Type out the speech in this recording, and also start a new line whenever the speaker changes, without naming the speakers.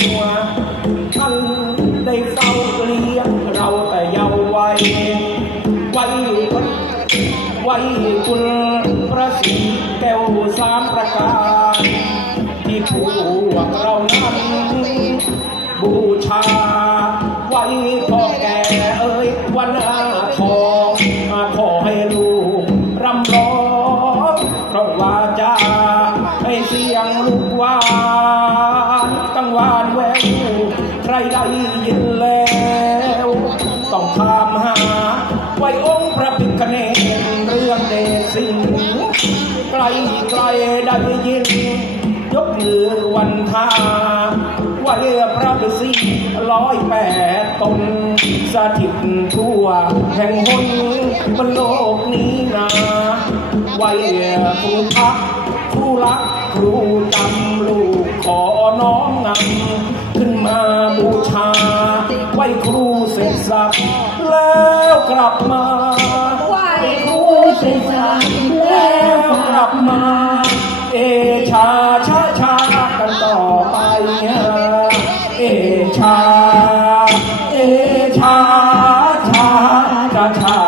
หัวท่านได้เฝ้าเลี้ยงเราแต่เยาว์วัยไว้คนไว้คุณพระศรีแก้วสามประการที่พวกเรานั้นบูชา ไว้พ่อแก่เอ้ยวันอาทองมาขอให้ลูกรำร้องเพราะว่าจะให้เสียงลูกหวา ได้ยินแล้ว ต้องถามหา ไว้องค์พระพิฆเนศเรื่องเดสิงไกลไกลได้ยิน ยกมือวันทาไว้พระฤาษีร้อยแปดตนสถิตทั่ว แห่งหนบนโลกนี้นาไว้ครูพักครูรักครูจำลูกขอน้อง สักแล้วกลับมา
ไหรู้ใร็จสักแล้
วกลับมา เอชาชาชากันต่อไปเอชา เอชาชาชาชา